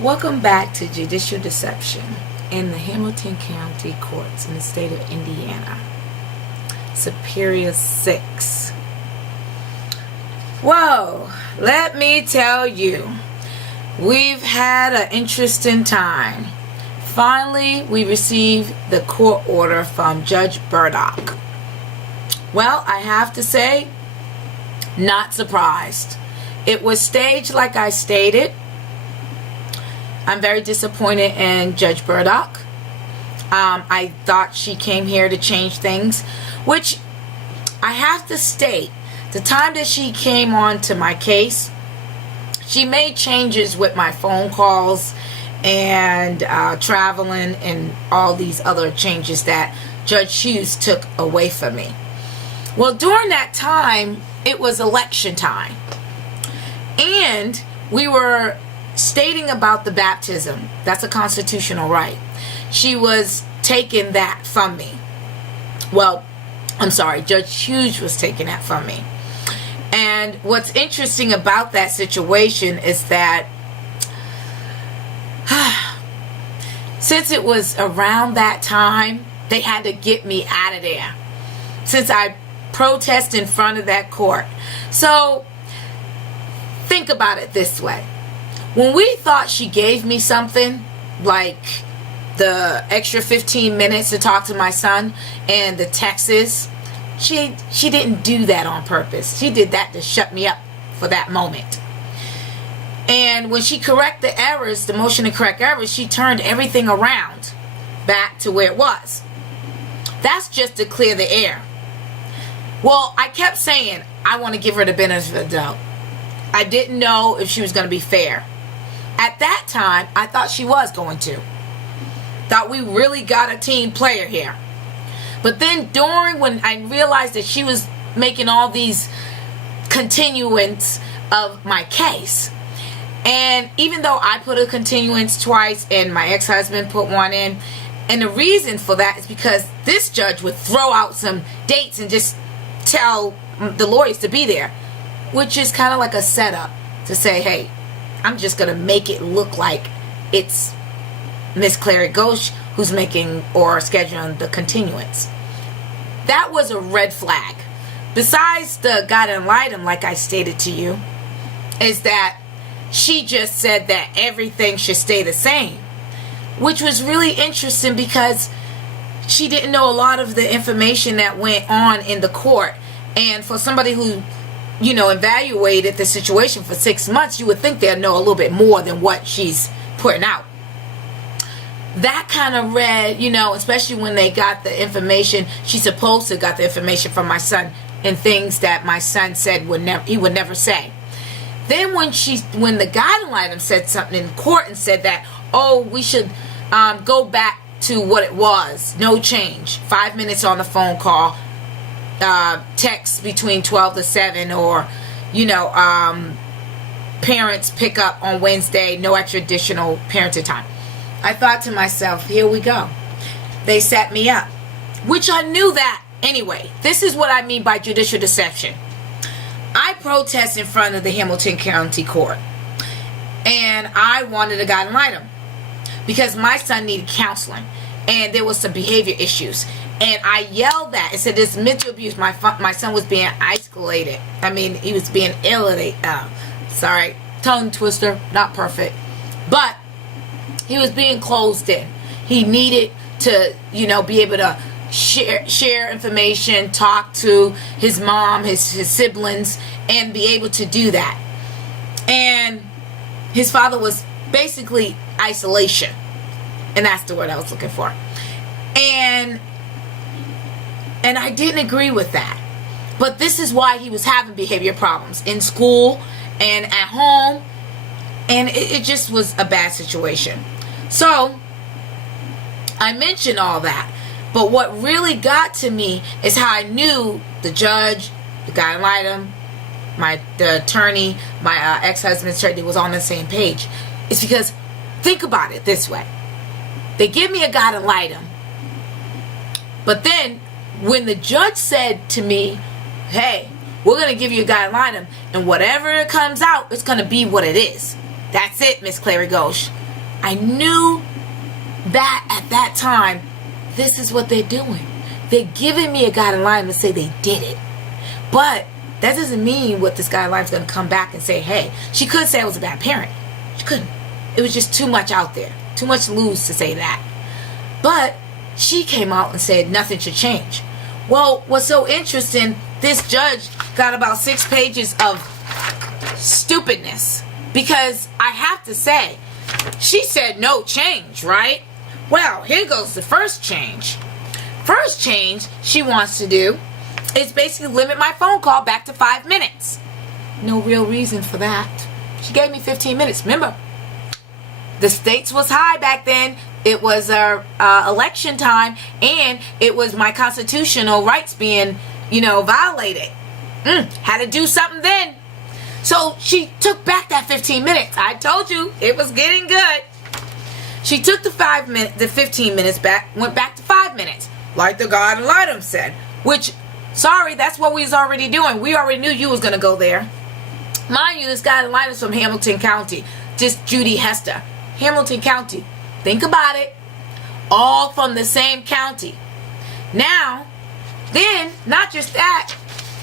Welcome back to Judicial Deception in the Hamilton County Courts in the state of Indiana. Superior 6. Whoa, let me tell you, we've had an interesting time. Finally, we received the court order from Judge Burdock. Well, I have to say, not surprised. It was staged like I stated. I'm very disappointed in Judge Burdock. I thought she came here to change things, which I have to state, the time that she came on to my case, she made changes with my phone calls and traveling and all these other changes that Judge Hughes took away from me. Well, during that time, it was election time. And we were stating about the baptism. That's a constitutional right. She was taking that from me. Well, I'm sorry, Judge Hughes was taking that from me. And what's interesting about that situation is that since it was around that time, they had to get me out of there. Since I protest in front of that court. So think about it this way. When we thought she gave me something like the extra 15 minutes to talk to my son and the texts, she didn't do that on purpose. She did that to shut me up for that moment. And when she corrected the errors, the motion to correct errors, she turned everything around back to where it was. That's just to clear the air. Well, I kept saying I want to give her the benefit of the doubt. I didn't know if she was going to be fair. At that time, I thought she was going to. Thought we really got a team player here. But then during when I realized that she was making all these continuance of my case, and even though I put a continuance twice and my ex-husband put one in, and the reason for that is because this judge would throw out some dates and just tell the lawyers to be there, which is kind of like a setup to say, hey, I'm just going to make it look like it's Miss Clary-Ghosh who's making or scheduling the continuance. That was a red flag. Besides the God enlightened, like I stated to you, is that she just said that everything should stay the same, which was really interesting because she didn't know a lot of the information that went on in the court. And for somebody who, evaluated the situation for 6 months, you would think they'd know a little bit more than what she's putting out. That kind of read, especially when they got the information, she's supposed to got the information from my son and things that my son said he would never say. Then when the guideline said something in court and said that, we should go back to what it was, no change, 5 minutes on the phone call, text between 12 to 7, or parents pick up on Wednesday, no extra additional parenting time. I thought to myself, here we go, they set me up, which I knew that anyway. This is what I mean by judicial deception. I protest in front of the Hamilton County Court, and I wanted a guiding item because my son needed counseling and there was some behavior issues. And I yelled that and said this mental abuse. My son was being isolated. I mean, he was being alienated. Sorry, tongue twister, not perfect. But he was being closed in. He needed to, be able to share information, talk to his mom, his siblings, and be able to do that. And his father was basically isolation. And that's the word I was looking for. And I didn't agree with that. But this is why he was having behavior problems in school and at home. And it just was a bad situation. So I mentioned all that. But what really got to me is how I knew the judge, the guy in item, the attorney, my ex-husband's attorney was on the same page. It's because, think about it this way. They give me a guide and item. But then when the judge said to me, hey, we're going to give you a guide and item, and whatever it comes out, it's going to be what it is. That's it, Miss Clary-Ghosh. I knew that at that time, this is what they're doing. They're giving me a guideline to say they did it. But that doesn't mean what this guideline is going to come back and say, hey, she could say I was a bad parent. She couldn't. It was just too much out there. Too much to lose to say that. But she came out and said nothing should change. Well, what's so interesting, this judge got about 6 pages of stupidness. Because I have to say, she said no change, right? Well, here goes the first change. First change she wants to do is basically limit my phone call back to 5 minutes. No real reason for that. She gave me 15 minutes. Remember, the stakes was high back then. It was election time, and it was my constitutional rights being, violated. Had to do something then. So she took back that 15 minutes. I told you it was getting good. She took the 15 minutes back, went back to 5 minutes, like the God and item said. Which, sorry, that's what we was already doing. We already knew you was gonna go there. Mind you, this God and item is from Hamilton County. Just Judy Hester, Hamilton County. Think about it. All from the same county. Now, then, not just that,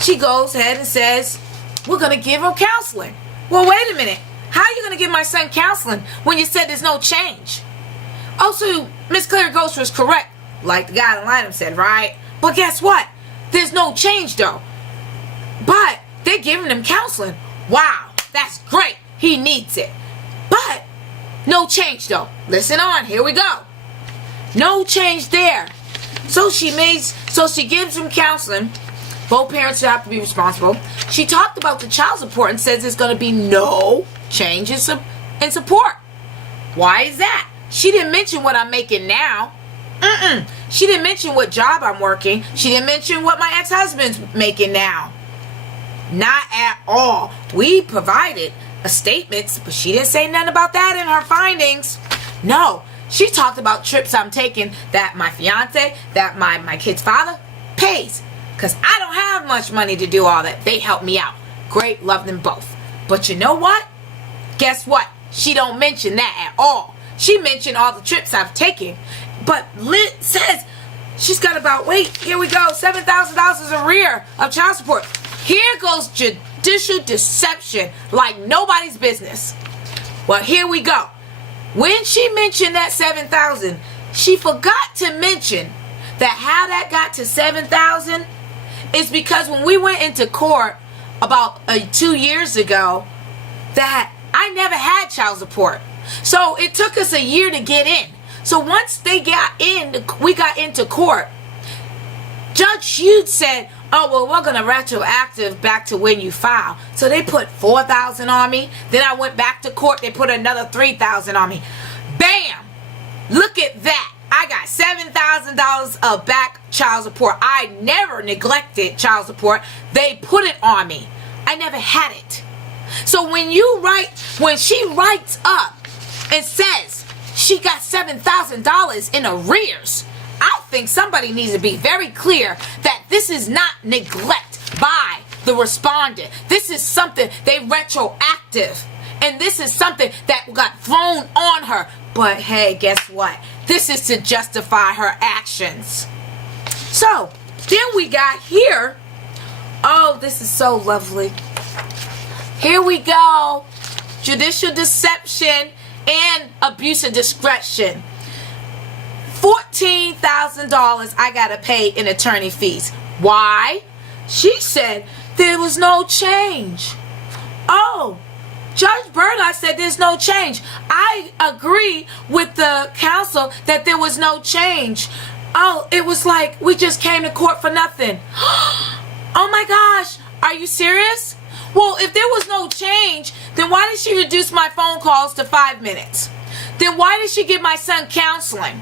she goes ahead and says, we're going to give her counseling. Well, wait a minute. How are you going to give my son counseling when you said there's no change? Also, Miss Clary-Ghosh was correct, like the guy in line said, right? But guess what? There's no change, though. But they're giving him counseling. Wow, that's great. He needs it. But no change, though. Listen on. Here we go. No change there. So she gives him counseling. Both parents have to be responsible. She talked about the child support and says there's going to be no change in support. Why is that? She didn't mention what I'm making now. She didn't mention what job I'm working. She didn't mention what my ex-husband's making now. Not at all. We provided a statement, but she didn't say nothing about that in her findings. No. She talked about trips I'm taking that my fiance, that my kid's father pays. Because I don't have much money to do all that. They help me out. Great, love them both. But you know what? Guess what? She don't mention that at all. She mentioned all the trips I've taken. But Liz says she's got about, here we go, $7,000 arrear of child support. Here goes judicial deception like nobody's business. Well, here we go. When she mentioned that $7,000, she forgot to mention that how that got to $7,000 is because when we went into court about 2 years ago, that I never had child support. So it took us a year to get in. So once we got into court, Judge Hughes said, oh, well, we're going to retroactive back to when you file. So they put $4,000 on me. Then I went back to court. They put another $3,000 on me. Bam! Look at that. I got $7,000 of back child support. I never neglected child support. They put it on me. I never had it. So when she writes up and says she got $7,000 in arrears, I think somebody needs to be very clear that this is not neglect by the respondent. This is something they retroactive. And this is something that got thrown on her. But hey, guess what? This is to justify her actions. So, then we got here. Oh, this is so lovely. Here we go. Judicial deception and abuse of discretion. $14,000 I gotta pay in attorney fees. Why? She said there was no change. Oh, Judge Burdock said there's no change. I agree with the counsel that there was no change. Oh, it was like we just came to court for nothing. Oh my gosh, are you serious? Well, if there was no change, then why did she reduce my phone calls to 5 minutes? Then why did she give my son counseling?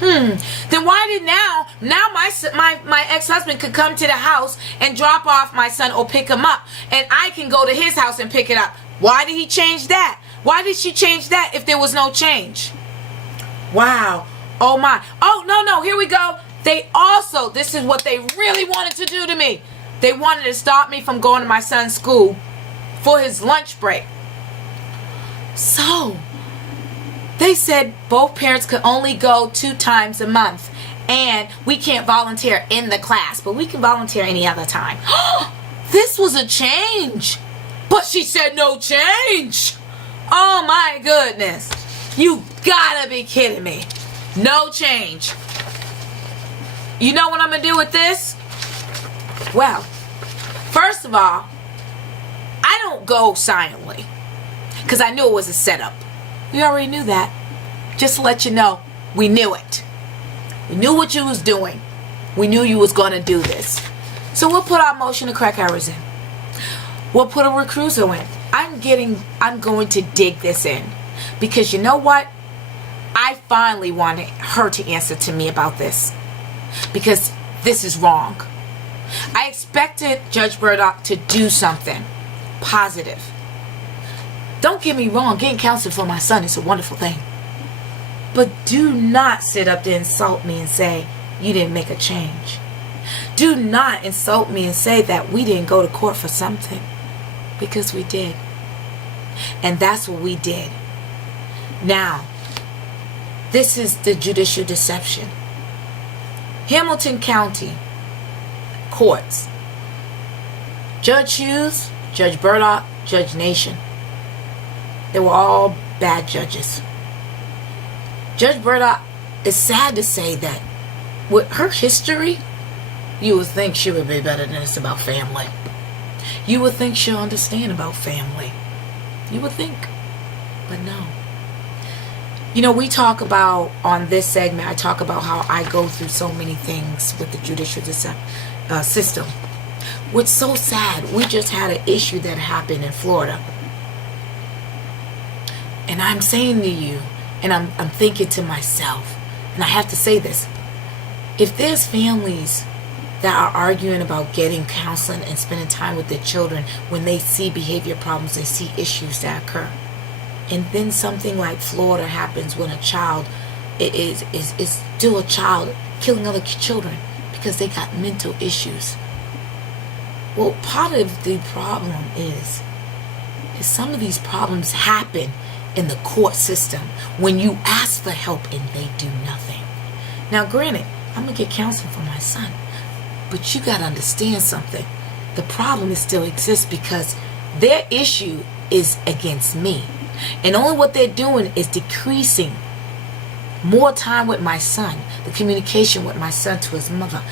Then why did now my ex-husband could come to the house and drop off my son or pick him up, and I can go to his house and pick it up? Why did he change that? Why did she change that if there was no change? Wow. Oh my. Oh, no, here we go. They also, this is what they really wanted to do to me. They wanted to stop me from going to my son's school for his lunch break. So, they They said both parents could only go 2 times a month. And we can't volunteer in the class, but we can volunteer any other time. This was a change. But she said no change. Oh my goodness. You gotta be kidding me. No change. You know what I'm gonna do with this? Well, first of all, I don't go silently, because I knew it was a setup. We already knew that. Just to let you know, we knew it. We knew what you was doing. We knew you was going to do this. So we'll put our motion to correct errors in. We'll put a recusal in. I'm going to dig this in. Because you know what? I finally wanted her to answer to me about this. Because this is wrong. I expected Judge Burdock to do something positive. Don't get me wrong, getting counseling for my son is a wonderful thing. But do not sit up there and insult me and say you didn't make a change. Do not insult me and say that we didn't go to court for something. Because we did. And that's what we did. Now, this is the judicial deception. Hamilton County courts. Judge Hughes, Judge Burdock, Judge Nation. They were all bad judges. Judge Burdock, is sad to say that with her history, you would think she would be better than this about family. You would think she'll understand about family. You would think. But no. You know, we talk about, on this segment, I talk about how I go through so many things with the judicial system. What's so sad, we just had an issue that happened in Florida. And I'm saying to you, and I'm thinking to myself, and I have to say this, if there's families that are arguing about getting counseling and spending time with their children when they see behavior problems, they see issues that occur, and then something like Florida happens when a child is still a child killing other children because they got mental issues. Well, part of the problem is some of these problems happen in the court system when you ask for help and they do nothing. Now granted, I'm gonna get counseling for my son, but you gotta understand something. The problem is still exists because their issue is against me, and only what they're doing is decreasing more time with my son, the communication with my son to his mother.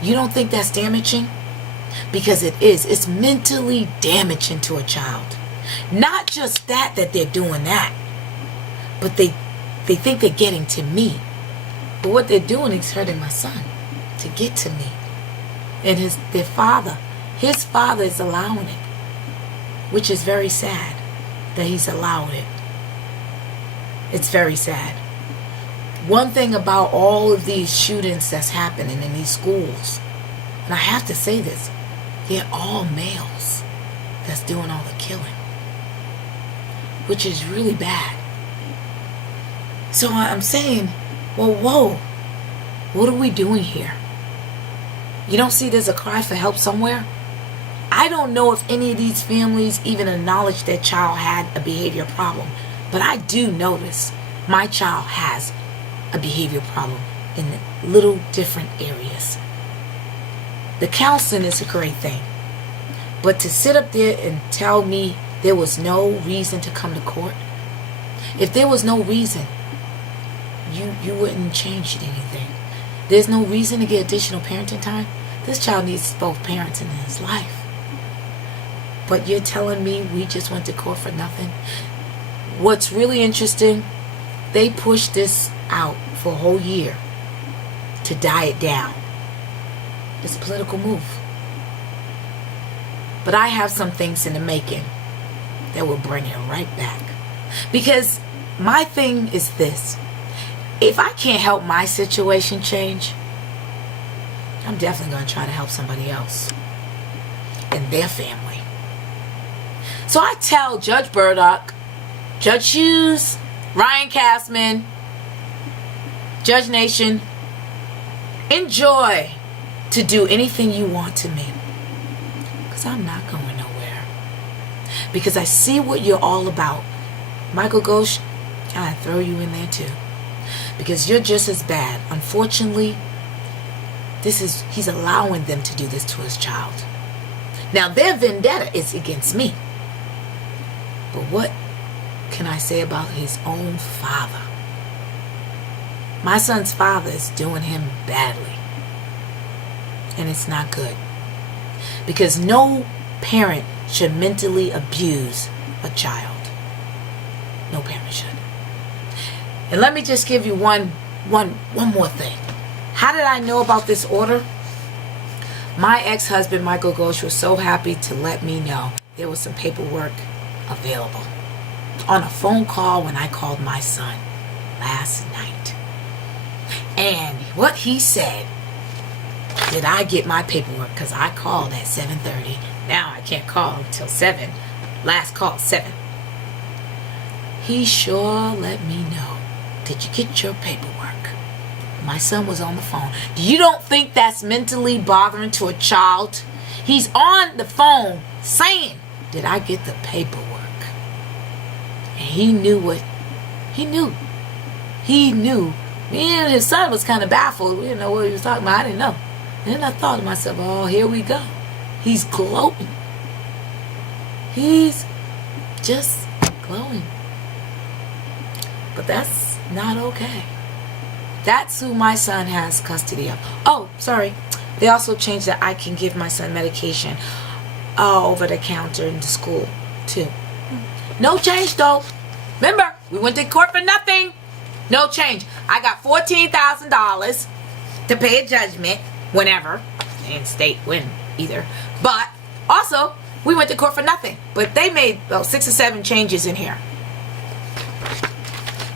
You don't think that's damaging? Because it is. It's mentally damaging to a child. Not just that they're doing that, but they think they're getting to me. But what they're doing is hurting my son to get to me. And his father is allowing it, which is very sad that he's allowed it. It's very sad. One thing about all of these shootings that's happening in these schools, and I have to say this, they're all males that's doing all the killing, which is really bad. So I'm saying, well, whoa, what are we doing here? You don't see there's a cry for help somewhere? I don't know if any of these families even acknowledge their child had a behavior problem, but I do notice my child has a behavior problem in little different areas. The counseling is a great thing, but to sit up there and tell me there was no reason to come to court, if there was no reason, you wouldn't change anything. There's no reason to get additional parenting time. This child needs both parents in his life. But you're telling me we just went to court for nothing? What's really interesting, they pushed this out for a whole year to die it down. It's a political move. But I have some things in the making that will bring it right back. Because my thing is this. If I can't help my situation change, I'm definitely going to try to help somebody else and their family. So I tell Judge Burdock, Judge Hughes, Ryan Castman, Judge Nation, enjoy to do anything you want to me. Because I'm not going nowhere. Because I see what you're all about. Clary-Ghosh, I throw you in there too. Because you're just as bad. Unfortunately, he's allowing them to do this to his child. Now, their vendetta is against me. But what can I say about his own father? My son's father is doing him badly. And it's not good. Because no parent should mentally abuse a child. No parent should. And let me just give you one more thing. How did I know about this order? My ex-husband, Michael Ghosh, was so happy to let me know there was some paperwork available on a phone call when I called my son last night. And what he said, did I get my paperwork? Because I called at 7:30. Now I can't call until 7. Last call, 7. He sure let me know. Did you get your paperwork? My son was on the phone. You don't think that's mentally bothering to a child? He's on the phone saying, did I get the paperwork? And he knew what he knew. He knew. Me and his son was kind of baffled. We didn't know what he was talking about. I didn't know. And then I thought to myself, oh, here we go. He's glowing. He's just glowing. But that's not okay. That's who my son has custody of. Oh, sorry. They also changed that I can give my son medication over the counter in the school, too. No change, though. Remember, we went to court for nothing. No change. I got $14,000 to pay a judgment whenever. And state when either. But also, we went to court for nothing. But they made 6 or 7 changes in here.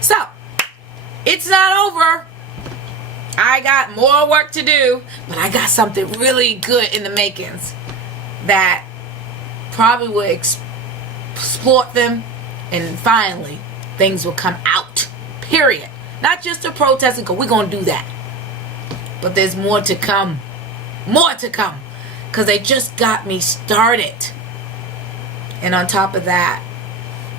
So, it's not over. I got more work to do, but I got something really good in the makings that probably will exploit them, and finally things will come out, period. Not just a protest and go, we're going to do that. But there's more to come. More to come. Because they just got me started. And on top of that,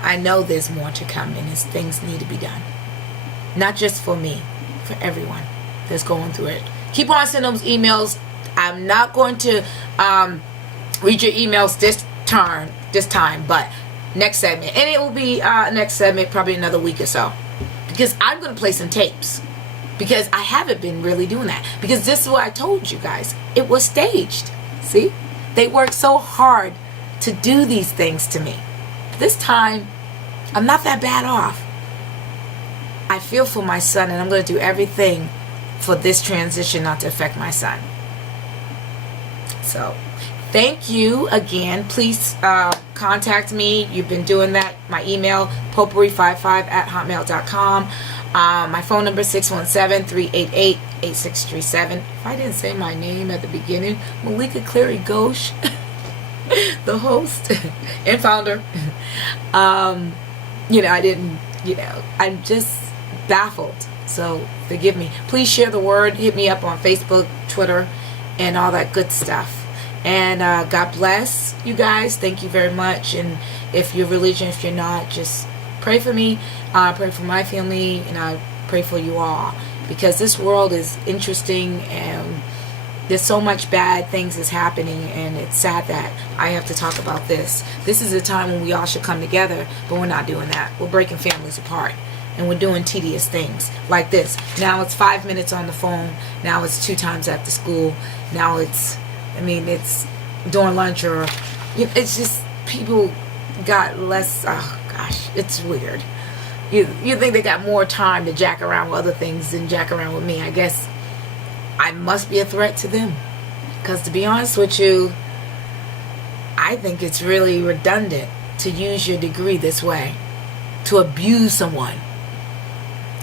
I know there's more to come, and things need to be done. Not just for me, for everyone that's going through it. Keep on sending those emails. I'm not going to read your emails this time, but next segment. And it will be next segment, probably another week or so. Because I'm going to play some tapes. Because I haven't been really doing that. Because this is what I told you guys. It was staged. See? They worked so hard to do these things to me. This time, I'm not that bad off. I feel for my son, and I'm going to do everything for this transition not to affect my son. So, thank you again. Please contact me. You've been doing that. My email, potpourri55@hotmail.com. My phone number, 617-388-8637. If I didn't say my name at the beginning, Malika Clary-Ghosh, the host and founder. I didn't, I'm just baffled. So forgive me. Please share the word. Hit me up on Facebook, Twitter, and all that good stuff. And God bless you guys. Thank you very much. And if you're religious, if you're not, just pray for me. Pray for my family, and I pray for you all, because this world is interesting, and there's so much bad things is happening, and it's sad that I have to talk about this. This is a time when we all should come together, but we're not doing that. We're breaking families apart, and we're doing tedious things like this. Now it's 5 minutes on the phone. Now it's 2 times after school. Now it's during lunch, or it's just people got less. Oh gosh, it's weird. You think they got more time to jack around with other things than jack around with me. I guess I must be a threat to them. Because to be honest with you, I think it's really redundant to use your degree this way, to abuse someone.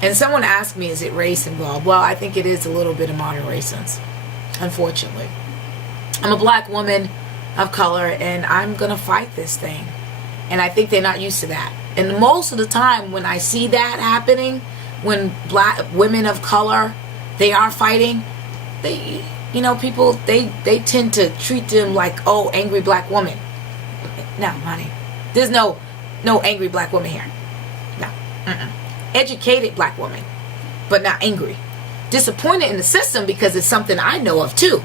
And someone asked me, is it race involved? Well, I think it is a little bit of modern racism, unfortunately. I'm a black woman of color, and I'm going to fight this thing. And I think they're not used to that. And most of the time when I see that happening, when black women of color, they are fighting, people, they tend to treat them like, oh, angry black woman. No, honey. There's no angry black woman here. No. educated black woman, but not angry. Disappointed in the system because it's something I know of too,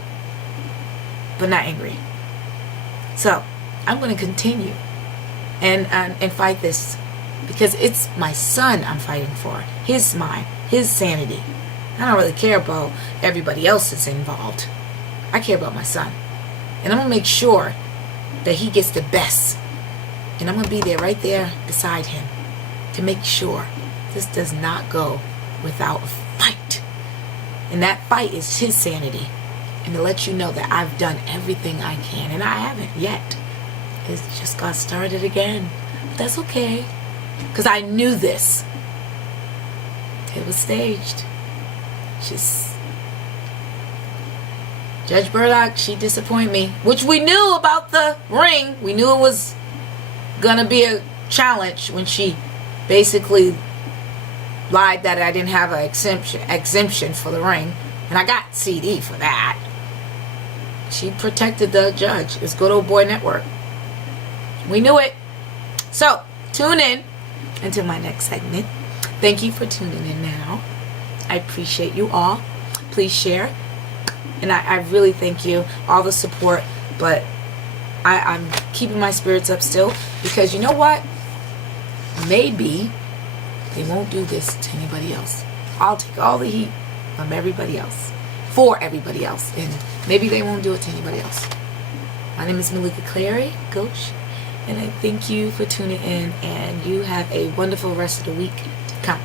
but not angry. So I'm going to continue and fight this, because it's my son I'm fighting for. His mind, his sanity. I don't really care about everybody else that's involved. I care about my son. And I'm going to make sure that he gets the best. And I'm going to be there, right there beside him, to make sure this does not go without a fight. And that fight is his sanity. And to let you know that I've done everything I can. And I haven't yet. It's just got started again. But that's okay. Because I knew this. It was staged. Just Judge Burdock, she disappointed me. Which we knew about the ring. We knew it was gonna be a challenge when she basically lied that I didn't have an exemption for the ring. And I got CD for that. She protected the judge. It's good old boy network. We knew it. So, tune in until my next segment. Thank you for tuning in now. I appreciate you all. Please share. And I really thank you. All the support. But I'm keeping my spirits up still. Because you know what? Maybe they won't do this to anybody else. I'll take all the heat from everybody else. For everybody else. And maybe they won't do it to anybody else. My name is Malika Clary-Ghosh. And I thank you for tuning in. And you have a wonderful rest of the week to come.